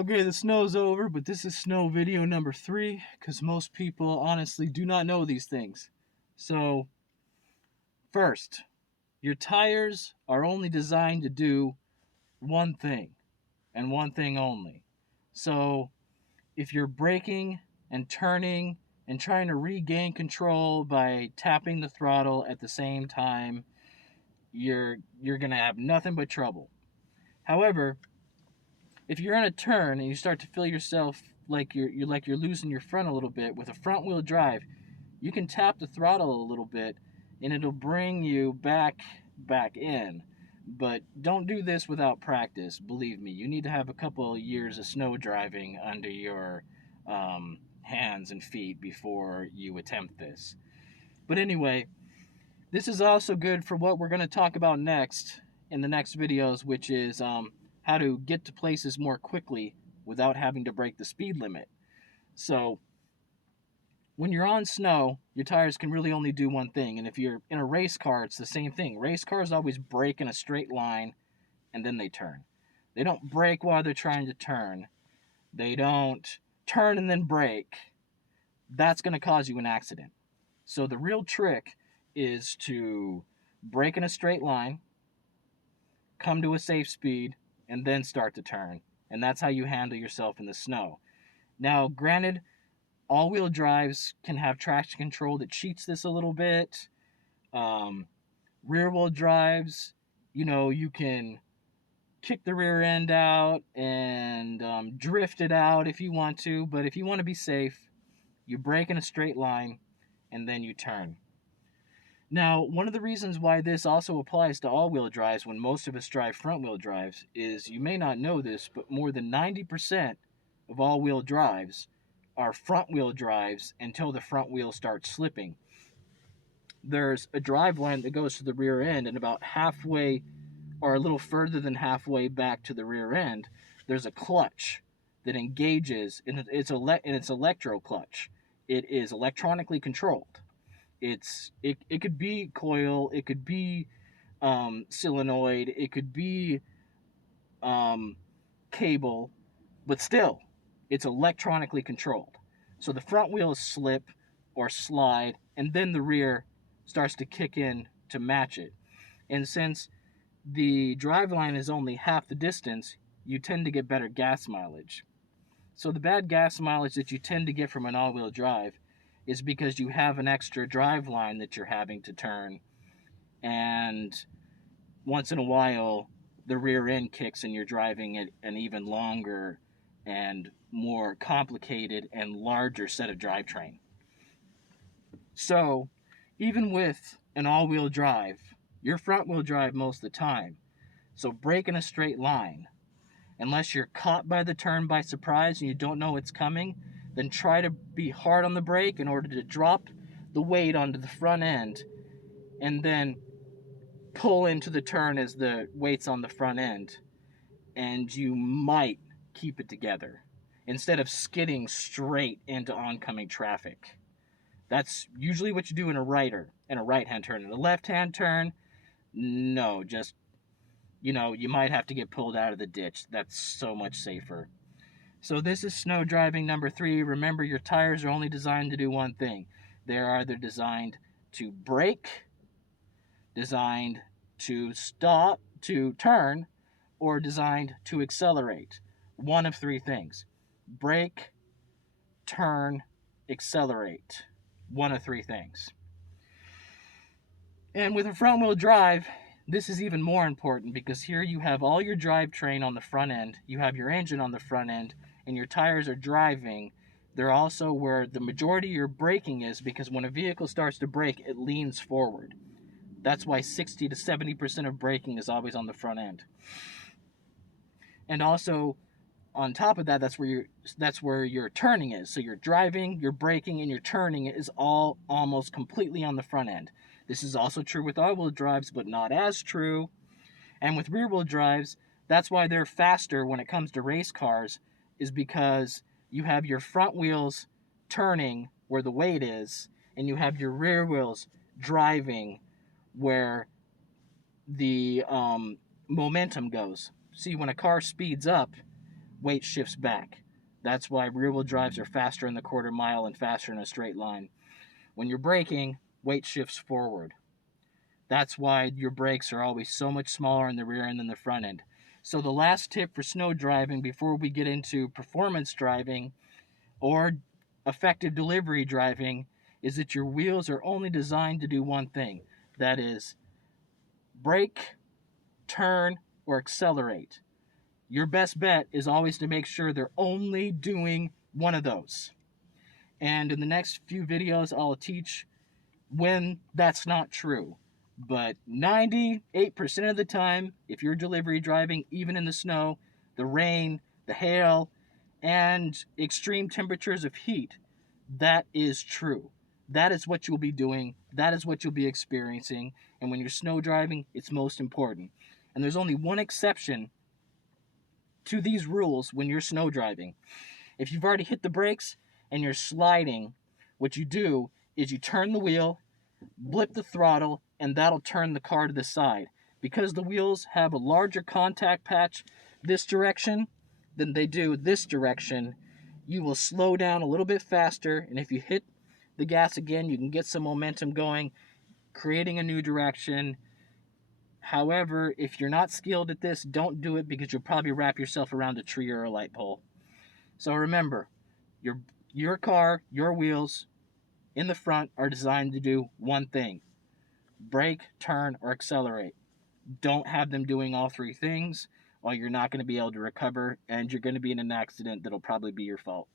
Okay, the snow's over, but this is snow video number 3 because most people honestly do not know these things. So, first, your tires are only designed to do one thing and one thing only. So, if you're braking and turning and trying to regain control by tapping the throttle at the same time, you're going to have nothing but trouble. However, if you're in a turn and you start to feel yourself like you're losing your front a little bit with a front wheel drive, you can tap the throttle a little bit and it'll bring you back in. But don't do this without practice. Believe me, you need to have a couple of years of snow driving under your hands and feet before you attempt this. But anyway, this is also good for what we're going to talk about next in the next videos, which is how to get to places more quickly without having to break the speed limit. So when you're on snow, your tires can really only do one thing. And if you're in a race car, it's the same thing. Race cars always brake in a straight line and then they turn. They don't brake while they're trying to turn. They don't turn and then brake. That's going to cause you an accident. So the real trick is to brake in a straight line, come to a safe speed, and then start to turn. And that's how you handle yourself in the snow. Now, granted, all-wheel drives can have traction control that cheats this a little bit. Rear-wheel drives, you can kick the rear end out and drift it out if you want to. But if you want to be safe, you brake in a straight line and then you turn. Now, one of the reasons why this also applies to all-wheel drives when most of us drive front-wheel drives is, you may not know this, but more than 90% of all-wheel drives are front-wheel drives until the front wheel starts slipping. There's a drive line that goes to the rear end, and about halfway or a little further than halfway back to the rear end, there's a clutch that engages, and it's electro clutch. It is electronically controlled. It could be coil, it could be solenoid, it could be cable, but still, it's electronically controlled. So the front wheels slip or slide, and then the rear starts to kick in to match it. And since the driveline is only half the distance, you tend to get better gas mileage. So the bad gas mileage that you tend to get from an all-wheel drive is because you have an extra drive line that you're having to turn, and once in a while the rear end kicks and you're driving at an even longer and more complicated and larger set of drivetrain. So even with an all-wheel drive, you're front-wheel drive most of the time. So brake in a straight line. Unless you're caught by the turn by surprise and you don't know it's coming, then try to be hard on the brake in order to drop the weight onto the front end and then pull into the turn as the weight's on the front end. And you might keep it together instead of skidding straight into oncoming traffic. That's usually what you do in a right-hand turn. In a left-hand turn, no, just, you might have to get pulled out of the ditch. That's so much safer. So this is snow driving number 3. Remember, your tires are only designed to do one thing. They're either designed to brake, designed to stop, to turn, or designed to accelerate. One of 3 things. Brake, turn, accelerate. One of 3 things. And with a front wheel drive, this is even more important because here you have all your drivetrain on the front end, you have your engine on the front end, and your tires are driving. They're also where the majority of your braking is, because when a vehicle starts to brake, it leans forward. That's why 60 to 70% of braking is always on the front end. And also, on top of that, that's where your turning is. So your driving, your braking, and your turning is all almost completely on the front end. This is also true with all-wheel drives, but not as true. And with rear-wheel drives, that's why they're faster when it comes to race cars, is because you have your front wheels turning where the weight is, and you have your rear wheels driving where the momentum goes. See, when a car speeds up, weight shifts back. That's why rear-wheel drives are faster in the quarter mile and faster in a straight line. When you're braking, weight shifts forward. That's why your brakes are always so much smaller in the rear end than the front end. So the last tip for snow driving before we get into performance driving or effective delivery driving is that your wheels are only designed to do one thing. That is brake, turn, or accelerate. Your best bet is always to make sure they're only doing one of those. And in the next few videos, I'll teach when that's not true. But 98% of the time, if you're delivery driving, even in the snow, the rain, the hail, and extreme temperatures of heat, that is true. That is what you'll be doing. That is what you'll be experiencing. And when you're snow driving, it's most important. And there's only one exception to these rules when you're snow driving. If you've already hit the brakes and you're sliding, what you do is you turn the wheel, blip the throttle, and that'll turn the car to the side. Because the wheels have a larger contact patch this direction than they do this direction, you will slow down a little bit faster, and if you hit the gas again, you can get some momentum going, creating a new direction. However, if you're not skilled at this, don't do it because you'll probably wrap yourself around a tree or a light pole. So remember, your car, your wheels in the front are designed to do one thing: brake, turn, or accelerate. Don't have them doing all three things, or you're not going to be able to recover, and you're going to be in an accident that'll probably be your fault.